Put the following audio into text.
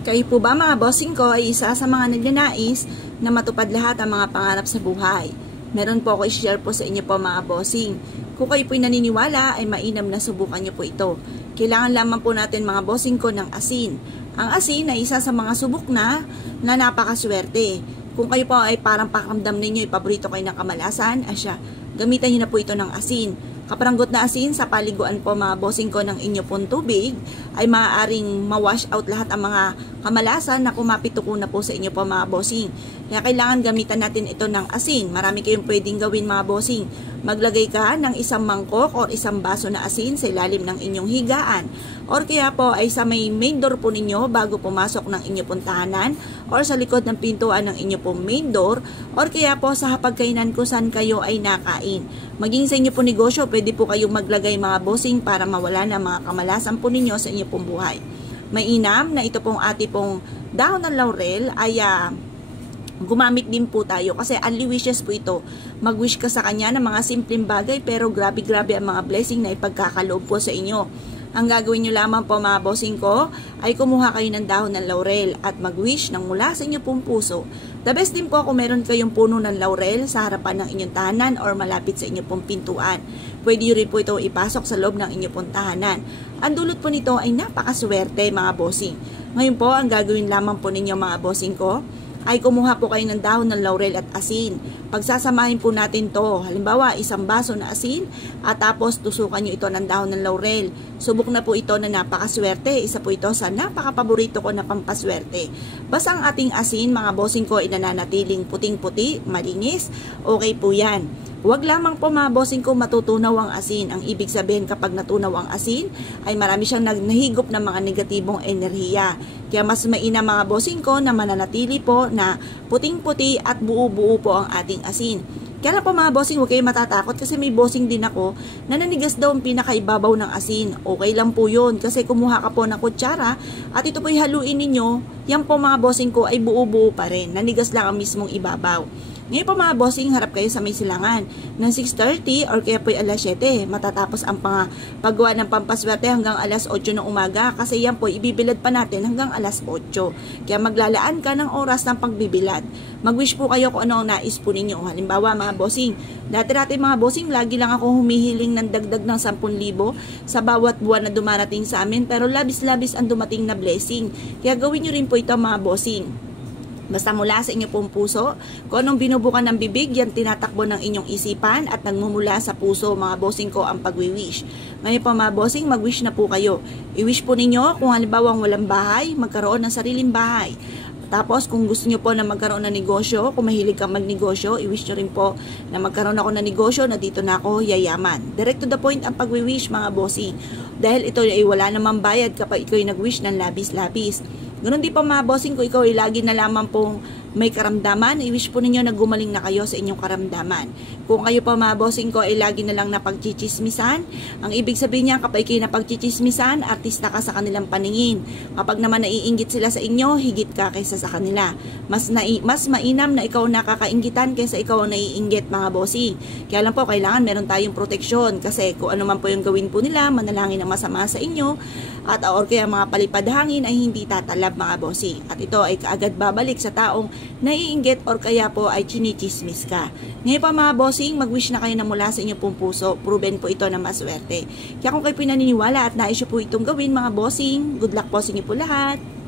Kayo po ba mga bossing ko ay isa sa mga nagnanais na matupad lahat ang mga pangarap sa buhay? Meron po ako i-share po sa inyo po mga bossing. Kung kayo po'y naniniwala ay mainam na subukan nyo po ito. Kailangan lamang po natin mga bossing ko ng asin. Ang asin ay isa sa mga subok na napakaswerte. Kung kayo po ay parang pakiramdam ninyo ay paborito kayo ng kamalasan, asya, gamitan nyo na po ito ng asin. Kaparanggot na asin sa paliguan po mga bossing ko ng inyo pong tubig ay maaaring ma-wash out lahat ang mga kamalasan na kumapituko na po sa inyo po mga bossing. Kaya kailangan gamitan natin ito ng asin. Marami kayong pwedeng gawin mga bossing. Maglagay ka ng isang mangkok o isang baso na asin sa ilalim ng inyong higaan. Or kaya po ay sa may main door po ninyo bago pumasok ng inyo pong tahanan or sa likod ng pintuan ng inyo pong main door or kaya po sa hapagkainan kung saan kayo ay nakain. Maging sa inyo pong negosyo, pwede po kayong maglagay mga bossing para mawala na mga kamalasan po ninyo sa inyo pong buhay. Mainam na ito pong ati pong dahon ng laurel ay gumamit din po tayo kasi only wishes po ito. Mag-wish ka sa kanya ng mga simpleng bagay pero grabe-grabe ang mga blessing na ipagkakaloob po sa inyo. Ang gagawin nyo lamang po mga bossing ko ay kumuha kayo ng dahon ng laurel at mag-wish ng mula sa inyo pong puso. The best din po kung meron kayong puno ng laurel sa harapan ng inyong tahanan or malapit sa inyong pong pintuan. Pwede rin po ito ipasok sa loob ng inyong pong tahanan. Ang dulot po nito ay napakaswerte mga bossing. Ngayon po, ang gagawin lamang po ninyo mga bossing ko ay kumuha po kayo ng dahon ng laurel at asin. Pagsasamahin po natin to, halimbawa isang baso na asin at tapos tusukan nyo ito ng dahon ng laurel. Subok na po ito na napakaswerte. Isa po ito sa napakapaborito ko na pampaswerte. Basta ang ating asin mga bossing ko ay nananatiling puting-puti, malinis, okay po yan. Huwag lamang po mga bossing ko matutunaw ang asin. Ang ibig sabihin kapag natunaw ang asin ay marami siyang nahigop ng mga negatibong enerhiya. Kaya mas mainam mga bossing ko na mananatili po na puting-puti at buo-buo po ang ating asin. Kaya lang po mga bossing, huwag kayong matatakot kasi may bossing din ako na nanigas daw ang pinakaibabaw ng asin. Okay lang po yun kasi kumuha ka po ng kutsara at ito po'y haluin ninyo. Yan po mga bossing ko ay buo-buo pa rin. Nanigas lang ang mismong ibabaw. Ngayon po mga bossing, harap kayo sa may silangan ng 6:30 or kaya po alas 7. Matatapos ang paggawa ng pampaswerte hanggang alas 8 ng umaga kasi yan po ibibilad pa natin hanggang alas 8. Kaya maglalaan ka ng oras ng pagbibilad. Mag-wish po kayo kung ano ang nais po ninyo. Halimbawa mga bossing, dati mga bossing, lagi lang ako humihiling ng dagdag ng 10,000 sa bawat buwan na dumarating sa amin pero labis-labis ang dumating na blessing. Kaya gawin nyo rin po ito mga bossing. Basta mula sa inyo pong puso, kung anong binubukan ng bibig, yan tinatakbo ng inyong isipan at nagmumula sa puso, mga bossing ko, ang pag-wish. Ngayon po mga bossing, mag-wish na po kayo. I-wish po ninyo kung halimbawa walang bahay, magkaroon ng sariling bahay. Tapos kung gusto nyo po na magkaroon ng negosyo, kung mahilig kang magnegosyo, i-wish nyo rin po na magkaroon ako ng negosyo na dito na ako yayaman. Direct to the point ang pag-wish mga bossing. Dahil ito ay wala namang bayad kapag ikaw ay nag-wish ng labis-labis. Ganun din pa mga bossing ko, ikaw ay lagi na lamang pong may karamdaman, i-wish po ninyo na gumaling na kayo sa inyong karamdaman. Kung kayo pa mga bossing ko ay lagi na lang napagchichismisan, ang ibig sabihin niya kapag kayo napagchichismisan, artista ka sa kanilang paningin. Kapag naman naiinggit sila sa inyo, higit ka kaysa sa kanila. Mas mainam na ikaw nakakainggitan kaysa ikaw ang naiinggit mga bossing. Kaya lang po, kailangan meron tayong proteksyon kasi kung ano man po yung gawin po nila, manalangin ang masama sa inyo at or kaya mga palipad hangin ay hindi tatalab mga bossing. At ito ay kaagad babalik sa taong naiinggit or kaya po ay chinichismis ka. Ngayon pa mga bossing, mag-wish na kayo na mula sa inyong pong puso. Proven po ito na maswerte. Kaya kung kayo pinaniniwala at nais po itong gawin mga bossing, good luck po sa inyo po lahat.